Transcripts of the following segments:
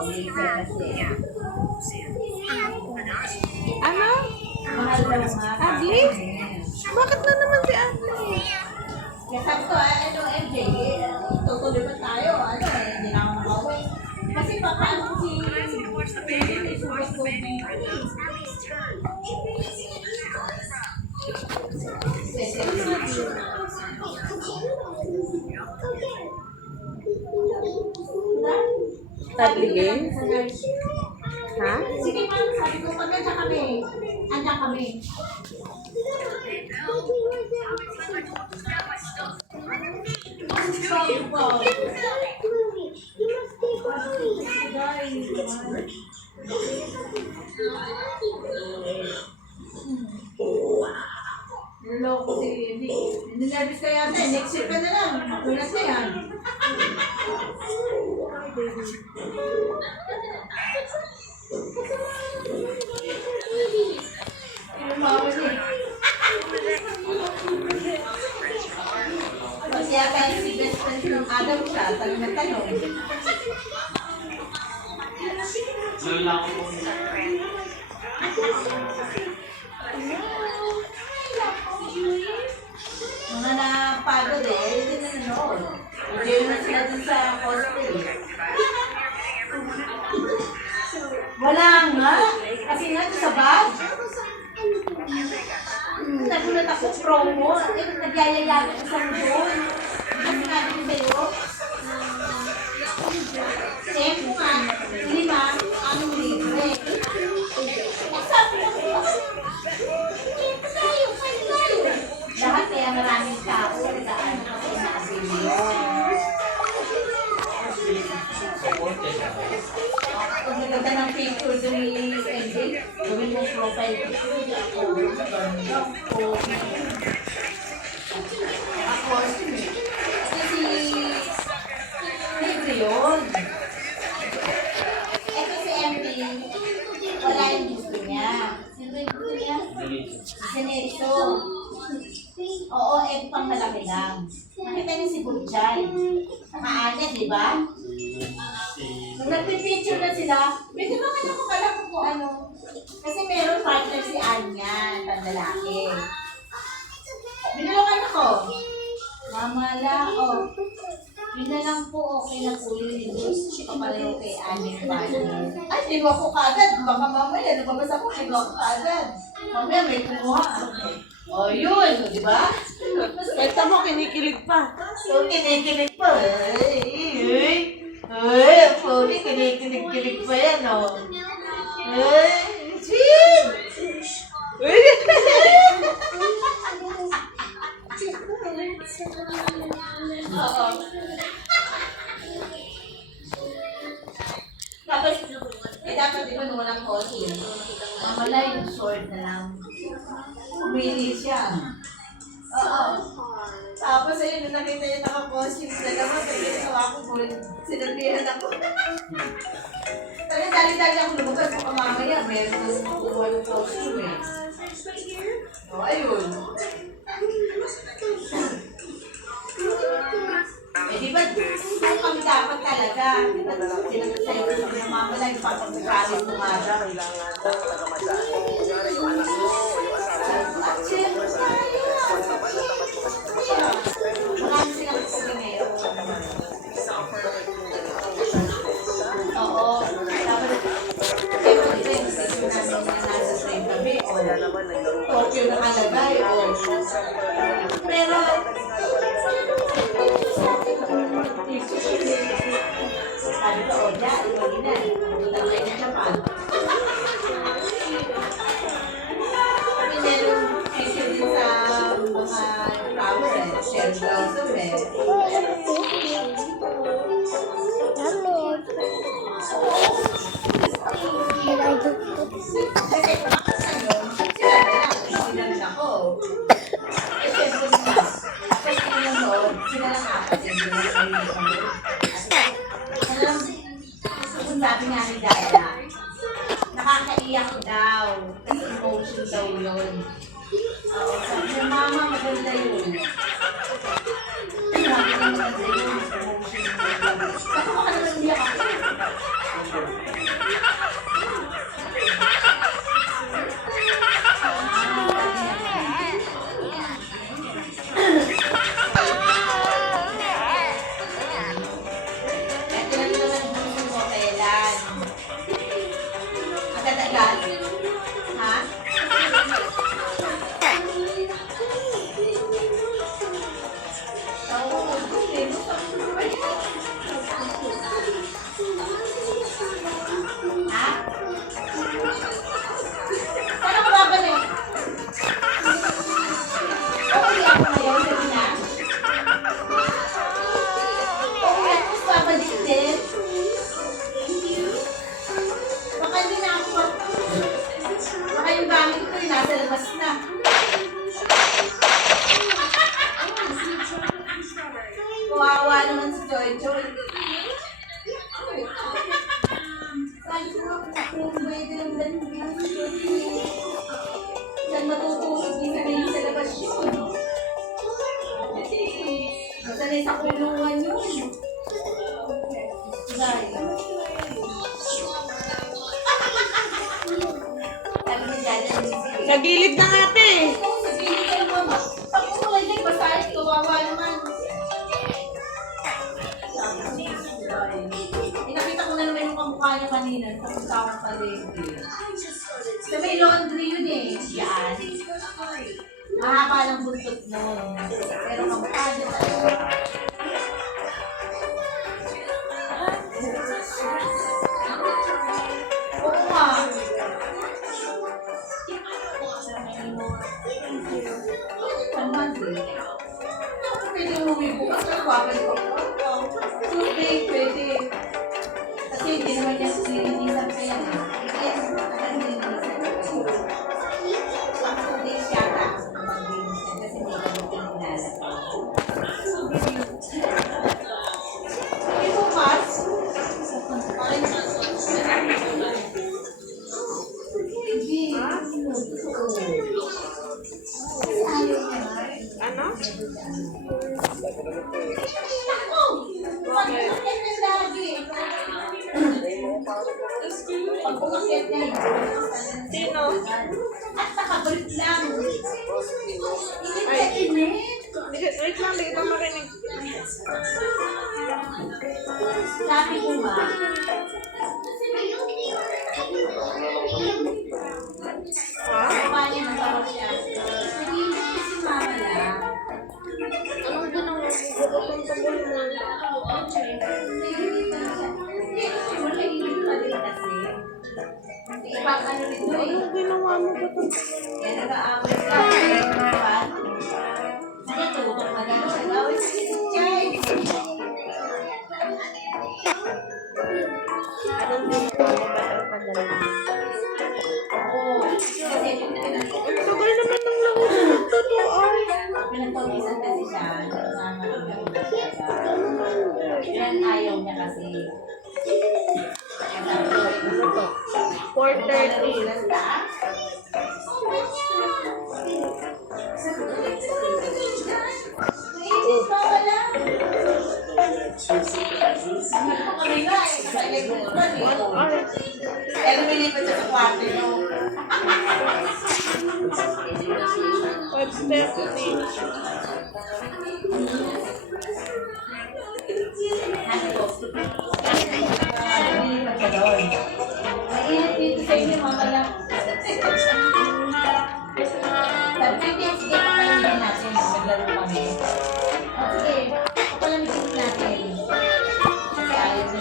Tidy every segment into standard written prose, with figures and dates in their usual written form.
Ano? Ugly? Bakit na naman si Ugly? Kaya sabi ko, ito MJ, tutuloy ba tayo? Hindi na ako makawin. Kasi paano si... Ugly game? Ha? Sige ma'am, sabi ko, pag nandiyan kami, andyan kami. Loko si Eddie. Ninervous ka yata eh. Next year ka na lang. Magulat na yan. Kasi yata yung si best friend ng Adam siya. Tanong na tanong. Lola ko po. Mga napagod eh, hindi na nanood. Hindi na sila dun sa hospital. Wala nga. Kasi nga doon sa bag. Nagulat ako promo. Nagyayayari ko sa doon. Kasi nga din sa'yo. Check mo nga. 5 ang libre. Sabi ko, lahat kaya maraming tao, daan kasi naabili yun. Pag naganda ng picture doon ni MJ, gawin mo profile picture, ako, ako, kasi libre yun. Ito si MJ, wala yung gusto niya. Sino yung gusto niya? Si Nelso. Oo, pang malaki lang. Nakita niyo si Butchay. Nakaanya, di ba? Nung nagpipicture na sila, medyo ba kayo ko pala kung ano. Kasi meron partner si Anya, pandalaki. Binulungan ako. Mamala, oh. Yun na lang po, okay na po yun. Hindi ko palayo kay Anya yung partner. Ay, hindi ako kagad. Baka mamaya, nababas ako, hindi ako kagad. Mamaya may kumuha. Oh, yun, di ba? Ito mo, kinikilig pa. So, kinikilig pa. Ay, pogi, kinikilig pa yan, oh. Ay, sweet! Oo. Tapos, dapat di ba nung walang costume? Mamala yung short na lang. Umili siya. Oo. Tapos ayun, nung nakita niya naka-costume na naman, kaya ginawa ko po, sinabihan ako. Kaya dali-dali ako lumabas, baka mamaya, meron na kukuha yung costume eh. O, ayun. Eh, di ba, kung kami dapat talaga, di ba, sinabi sa'yo, yung mamala, yung papag-promise mo nga daw. Marami silang pagpinero. Oo. Dapat ito yung station namin na nasa train kami. Tokyo nakalagay. Pero, sabi ko, o dyan, ikaw din na. Punta kayo ng Japan. Kami meron picture din sa mga flower eh. Shell blossom eh. Kasi tumakas na yun, sila na lang, sila na ako. Eh, syempre na. Kasi yun doon, sila lang apat, sila lang kami. Kung sabi nga ni Dada, nakakaiyak daw. Kasi emotion daw yun. Oo, sabi niya, Mama, maganda yun. Sabi niya, maganda yun. Emotion daw. Kasi baka naman iyak ako. naman si Joy Joy. Sabi ko nga, kung pwede lang lang yan matutulog din sa rin sa labas yun. Masanay sa kulungan yun. Dahil. Sabi niya dyan, Sa gilid na ate. sabihin ka lang mama. Pag umulan din, basahin, kawawa naman. Nakita ko na naman yung kamukha niya kanina. Kapunta akong palengke. Sa may laundry yun eh. Yan. Mahaba ng buntot mo. Pero kamukha niya talaga. Oo nga. Tama din. Pwede umuwi bukas. Babalik ako. Tuesday, pwede. Kasi hindi naman niya sininisan pa yan. Tuesday siya ka. Kasi hindi ka magpinilala. Hindi bukas. Ano? Pag umakit na yun. Sino? At nakabalik lang. Init na init. Wait lang, hindi kita marinig. Sabi ko ba? Ha? Paano nagkaroon siya? Nag-iinit kasi mama lang. Anong ginawa mo? Bukod ang tabol mo. Wala init pa din kasi. Ibang ano nito eh. Anong ginawa mo? Ba't ang Kaya nag-aaway ka. Diba? Natutok na gano'n. Nag-aaway sa isip siya eh. Anong ginawa mo? Ba't ang padala? Oo. Kasi Ang tagal naman ng lahat. Totoo. pinagpawisan kasi siya. Nagmamaganda siya. Yan ayaw niya kasi. Ano to? 4:30. Naisip pa wala. Kami nga eh. Nakailagay ko naman eh. 1 hour. Kaya lumilipat siya sa kwarto niyo. 5:30. Lumilipat siya doon. Mainit dito sa inyo, mama lang. Sabi ko, sige, papalamigin natin. Naglaro kami. O sige, papalamigin natin. Kasi ayaw na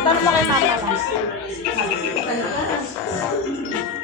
Tanong mo kay mama lang. Talaga.